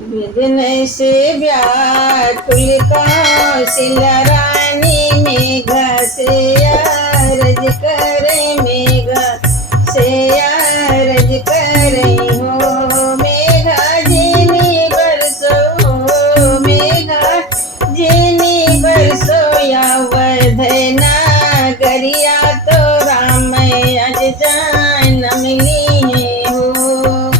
विघ्न से व्याकुल कौशल्या रानी मेघा से अरज करे मेघा से अरज करे हो मेघा जिनी बरसो हो मेघा जिनी बरसो यावध नगरिया तो राम अज जन्म लिए हो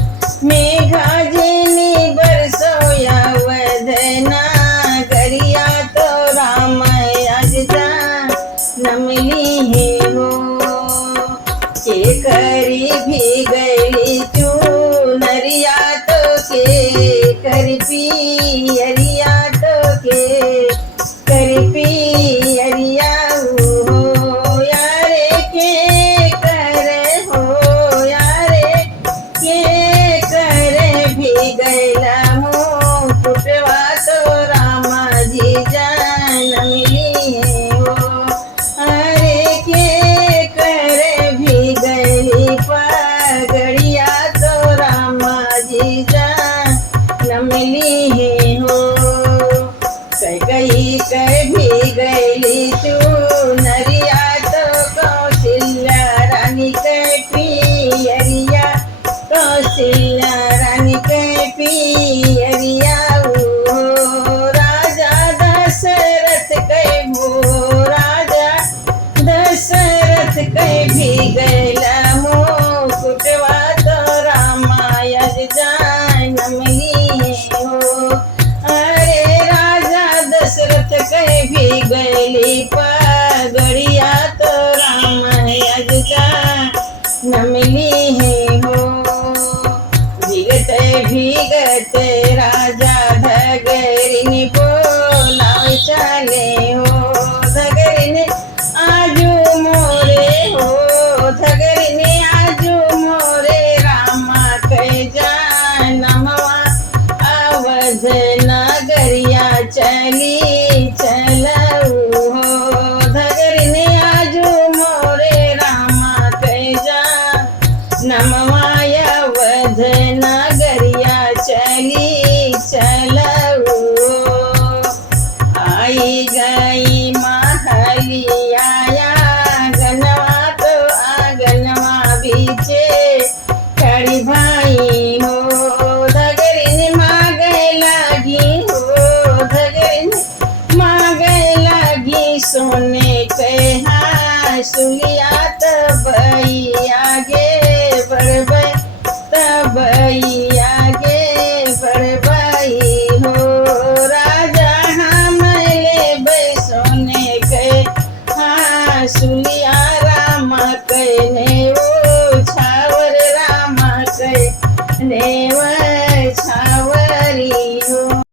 मेघा जिनी बरसो यावध नगरिया तो राम अज जन्म लिए हो के करी भी गई चूनरिया तो के कर पियरिया तो के कर पियरिया हो यारे के कर हो यारे के कर भी गैला मुकुटवा तो रामा जी जन्म लिए हो अरे के कर भी गई पगड़िया तो रामा जी जन्म लिए हो कई भी गई चूनरिया तो कौशल्या रानी के पियरिया कौशल्या रानी के पियरिया हो राजा दशरथ के भो राजा दशरथ के भी गैला मुकुटवा तो रामायण जन्म लिए हो अरे राजा दशरथ के भी गैली पगड़िया तो रामायण जन्म लिए हो भीगत राजा धगरिनी बोलाव चले हो धगरिनी आजू मोरे हो धगरिनी आजू मोरे रामा कै जनमवा अवध नगरिया चली चलऊ हो धगरिनी आजू मोरे रामा कै जनमवा अवध नगरिया चली चलऊ आई गई महलिया आंगनवा तो आंगनवा बीचे खड़ी भाई हो धगरिनी मांगे लगी हो धगरिनी मांगे लगी सोने के हासुलिया तब आगे बढ़ तब आगे बढ़बाई हो राजा हम ले सोने के हासुलिया रामा कहने वो छावर रामा कहने